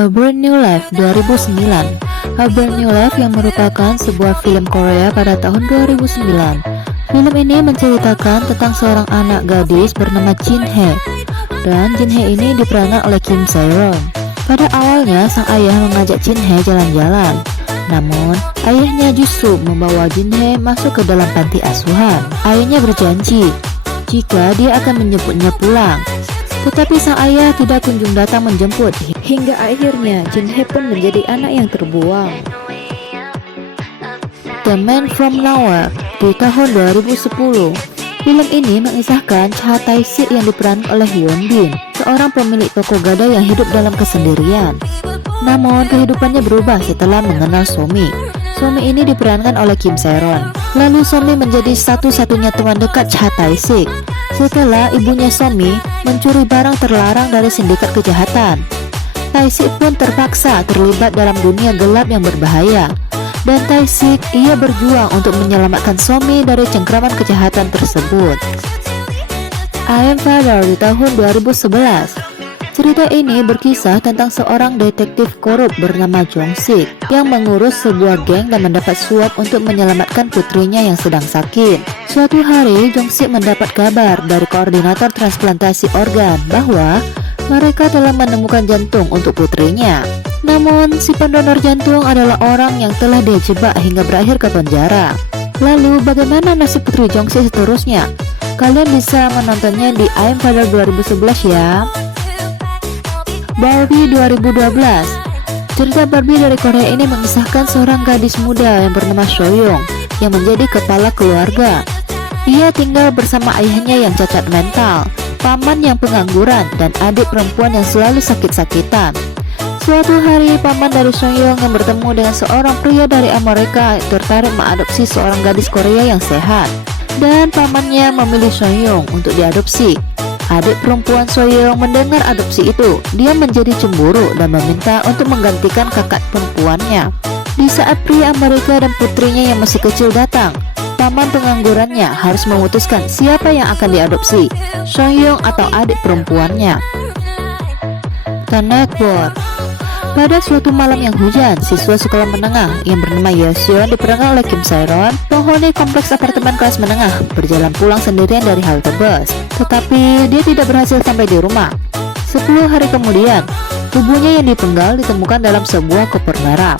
A Brand New Life 2009. A Brand New Life yang merupakan sebuah film Korea pada tahun 2009. Film ini menceritakan tentang seorang anak gadis bernama Jin Hye. Dan Jin Hye ini diperankan oleh Kim Sae-ron. Pada awalnya sang ayah mengajak Jin Hye jalan-jalan. Namun, ayahnya justru membawa Jin Hye masuk ke dalam panti asuhan. Ayahnya berjanji jika dia akan menjemputnya pulang. Tetapi sang ayah tidak kunjung datang menjemput, hingga akhirnya Jin Hye pun menjadi anak yang terbuang. The Man From Nowhere di tahun 2010. Film ini mengisahkan Cha Tae-sik yang diperankan oleh Hyun Bin, seorang pemilik toko gadai yang hidup dalam kesendirian. Namun kehidupannya berubah setelah mengenal Somi. Somi ini diperankan oleh Kim Sae-ron. Lalu Somi menjadi satu-satunya teman dekat Cha Tae-sik setelah ibunya Somi mencuri barang terlarang dari sindikat kejahatan. Tae-sik pun terpaksa terlibat dalam dunia gelap yang berbahaya. Dan Tae-sik ia berjuang untuk menyelamatkan Somi dari cengkraman kejahatan tersebut. I Am Father di tahun 2011. Cerita ini berkisah tentang seorang detektif korup bernama Jong-sik yang mengurus sebuah geng dan mendapat suap untuk menyelamatkan putrinya yang sedang sakit. Suatu hari, Jong-sik mendapat kabar dari koordinator transplantasi organ bahwa mereka telah menemukan jantung untuk putrinya. Namun, si pendonor jantung adalah orang yang telah dia jebak hingga berakhir ke penjara. Lalu, bagaimana nasib putri Jong-sik seterusnya? Kalian bisa menontonnya di I Am Father 2011 ya. Barbie 2012. Cerita Barbie dari Korea ini mengisahkan seorang gadis muda yang bernama Soyoung yang menjadi kepala keluarga. Ia tinggal bersama ayahnya yang cacat mental, paman yang pengangguran, dan adik perempuan yang selalu sakit-sakitan. Suatu hari, paman dari Soyoung yang bertemu dengan seorang pria dari Amerika tertarik mengadopsi seorang gadis Korea yang sehat. Dan pamannya memilih Soyoung untuk diadopsi. Adik perempuan Soyoung mendengar adopsi itu. Dia menjadi cemburu dan meminta untuk menggantikan kakak perempuannya. Di saat pria Amerika dan putrinya yang masih kecil datang, paman penganggurannya harus memutuskan siapa yang akan diadopsi, Soyoung atau adik perempuannya. The Neighbor. Pada suatu malam yang hujan, siswa sekolah menengah yang bernama Yeon diperankan oleh Kim Sae-ron, penghuni kompleks apartemen kelas menengah, berjalan pulang sendirian dari halte bus. Tetapi dia tidak berhasil sampai di rumah. 10 hari kemudian, tubuhnya yang dipenggal ditemukan dalam sebuah koper merah.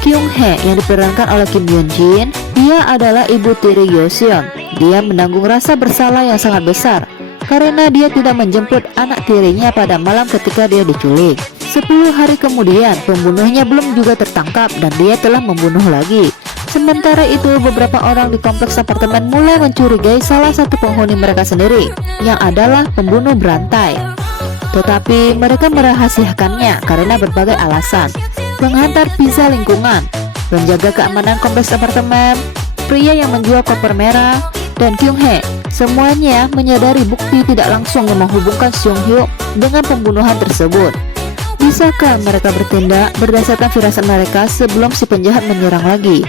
Kyung Hye yang diperankan oleh Kim Yeon Jin, dia adalah ibu tiri Yeon. Dia menanggung rasa bersalah yang sangat besar karena dia tidak menjemput anak tirinya pada malam ketika dia diculik. 10 hari kemudian, pembunuhnya belum juga tertangkap dan dia telah membunuh lagi. Sementara itu, beberapa orang di kompleks apartemen mulai mencurigai salah satu penghuni mereka sendiri, yang adalah pembunuh berantai. Tetapi mereka merahasiakannya karena berbagai alasan. Penghantar pizza lingkungan, penjaga keamanan kompleks apartemen, pria yang menjual koper merah, dan Kyung Hye. Semuanya menyadari bukti tidak langsung yang menghubungkan Seung Hyuk dengan pembunuhan tersebut. Bisakah mereka bertindak berdasarkan firasat mereka sebelum si penjahat menyerang lagi?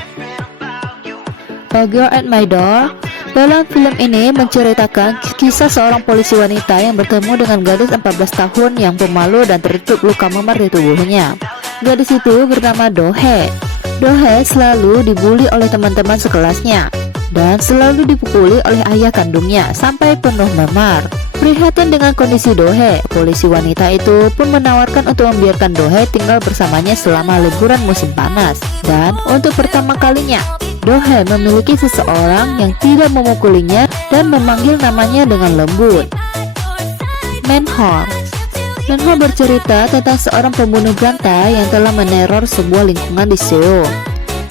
A Girl at My Door. Dalam film ini menceritakan kisah seorang polisi wanita yang bertemu dengan gadis 14 tahun yang pemalu dan tertutup luka memar di tubuhnya. Gadis itu bernama Do Hye. Do Hye selalu dibully oleh teman-teman sekelasnya dan selalu dipukuli oleh ayah kandungnya sampai penuh memar. Prihatin dengan kondisi Do Hye, polisi wanita itu pun menawarkan untuk membiarkan Do Hye tinggal bersamanya selama liburan musim panas. Dan untuk pertama kalinya, Do Hye memiliki seseorang yang tidak memukulinya dan memanggil namanya dengan lembut. Manhole. Manhole bercerita tentang seorang pembunuh berantai yang telah meneror sebuah lingkungan di Seoul.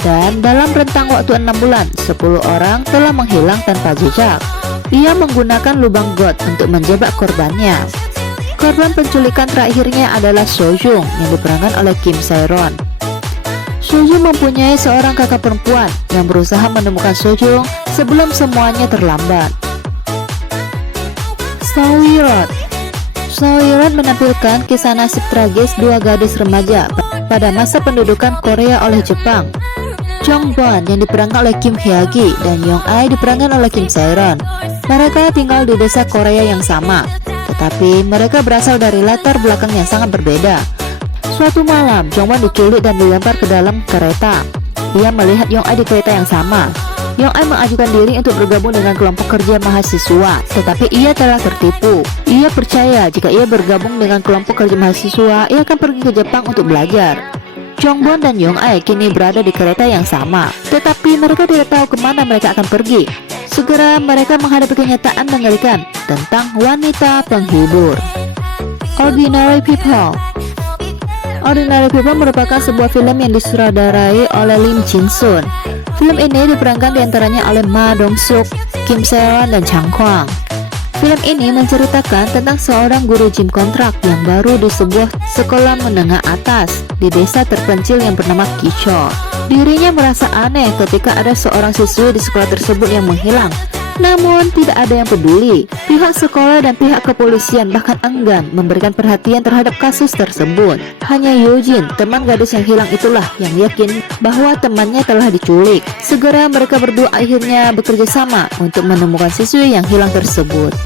Dan dalam rentang waktu 6 bulan, 10 orang telah menghilang tanpa jejak. Ia menggunakan lubang got untuk menjebak korbannya. Korban penculikan terakhirnya adalah Soyoung yang diperankan oleh Kim Sae-ron. Soyoung mempunyai seorang kakak perempuan yang berusaha menemukan Soyoung sebelum semuanya terlambat. Snowy Road. Snowy Road menampilkan kisah nasib tragis dua gadis remaja pada masa pendudukan Korea oleh Jepang. Jong Bon yang diperankan oleh Kim Hye-gi dan Young Ai diperankan oleh Kim Sae-ron. Mereka tinggal di desa Korea yang sama, tetapi mereka berasal dari latar belakang yang sangat berbeda. Suatu malam, Jongwon diculik dan dilempar ke dalam kereta. Ia melihat Yong-ai di kereta yang sama. Yong-ai mengajukan diri untuk bergabung dengan kelompok kerja mahasiswa, tetapi ia telah tertipu. Ia percaya jika ia bergabung dengan kelompok kerja mahasiswa, ia akan pergi ke Jepang untuk belajar. Jongbon dan Yong-ai kini berada di kereta yang sama, tetapi mereka tidak tahu kemana mereka akan pergi. Segera mereka menghadapi kenyataan mengerikan tentang wanita penghibur. Ordinary People. Ordinary People merupakan sebuah film yang disutradarai oleh Lim Jin-sun. Film ini diperankan diantaranya oleh Ma Dong-suk, Kim Se-won, dan Chang Kwang. Film ini menceritakan tentang seorang guru gym kontrak yang baru di sebuah sekolah menengah atas di desa terpencil yang bernama Kicho. Dirinya merasa aneh ketika ada seorang siswi di sekolah tersebut yang menghilang. Namun tidak ada yang peduli. Pihak sekolah dan pihak kepolisian bahkan enggan memberikan perhatian terhadap kasus tersebut. Hanya Yojin, teman gadis yang hilang itulah yang yakin bahwa temannya telah diculik. Segera mereka berdua akhirnya bekerja sama untuk menemukan siswi yang hilang tersebut.